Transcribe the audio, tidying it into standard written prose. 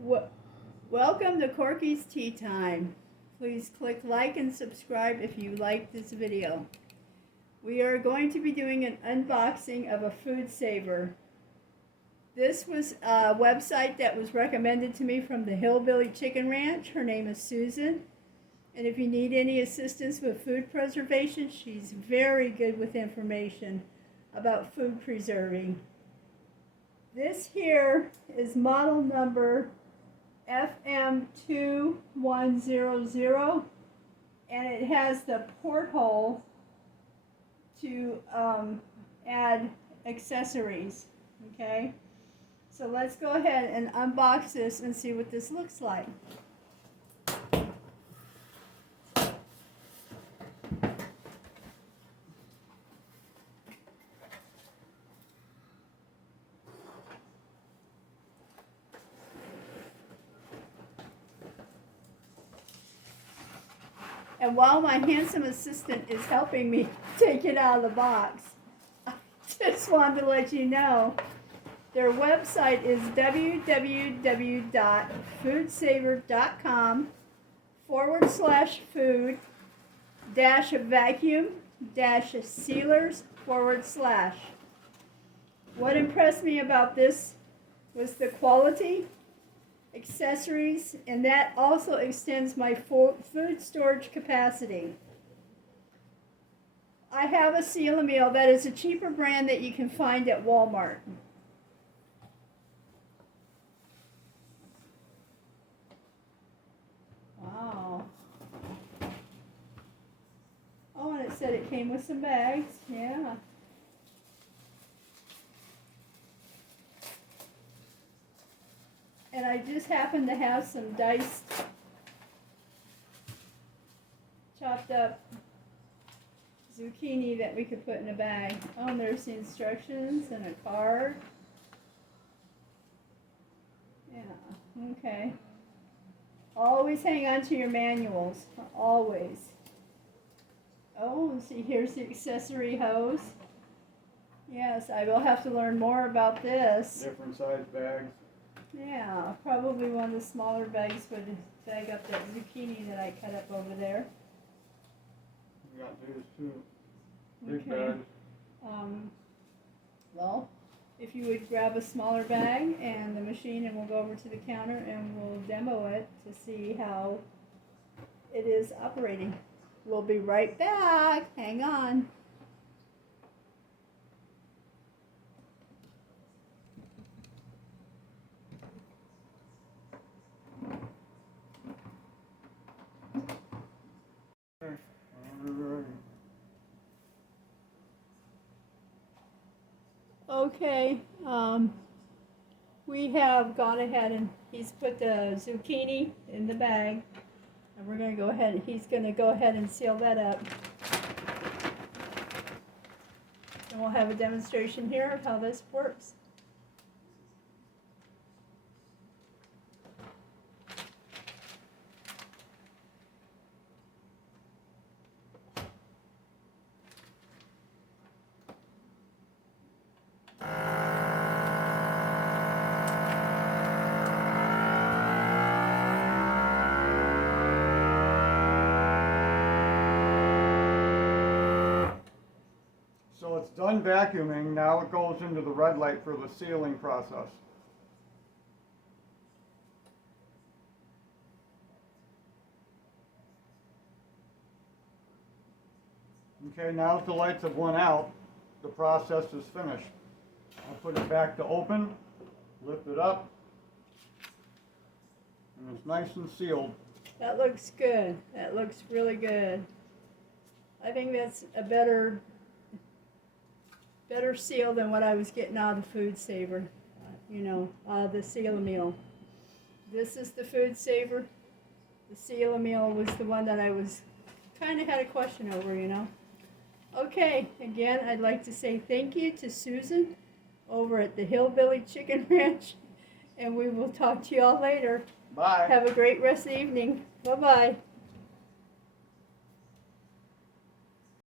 Welcome to Corky's Tea Time. Please click like and subscribe if you like this video. We are going to be doing an unboxing of a FoodSaver. This was a website that was recommended to me from the Hillbilly Chicken Ranch. Her name is Susan. And if you need any assistance with food preservation, she's very good with information about food preserving. This here is model number FM2100, and it has the porthole to add accessories. Okay, so let's go ahead and unbox this and see what this looks like. And while my handsome assistant is helping me take it out of the box, I just wanted to let you know their website is www.foodsaver.com/food-vacuum-sealers/. What impressed me about this was the quality, accessories, and that also extends my food storage capacity. I have a Seal a Meal that is a cheaper brand that you can find at Walmart. Wow. Oh, and it said it came with some bags. Yeah. And I just happen to have some diced, chopped up zucchini that we could put in a bag. Oh, and there's the instructions and a card. Yeah, okay. Always hang on to your manuals, always. Oh, and see, here's the accessory hose. Yes, I will have to learn more about this. Different size bags. Yeah, probably one of the smaller bags would bag up that zucchini that I cut up over there. We got these too. Big Okay. bags. Well, if you would grab a smaller bag and the machine, and we'll go over to the counter and we'll demo it to see how it is operating. We'll be right back. Hang on. Okay, we have gone ahead and he's put the zucchini in the bag, and we're going to go ahead and he's going to go ahead and seal that up. And we'll have a demonstration here of how this works. So it's done vacuuming, now it goes into the red light for the sealing process. Okay, now that the lights have went out, the process is finished. I'll put it back to open, lift it up, and it's nice and sealed. That looks good. That looks really good. I think that's a better seal than what I was getting out of the FoodSaver. You know, the Seal a Meal. This is the FoodSaver. The Seal a Meal was the one that I was kind of had a question over, you know. Okay, again, I'd like to say thank you to Susan over at the Hillbilly Chicken Ranch, and we will talk to you all later. Bye. Have a great rest of the evening. Bye-bye.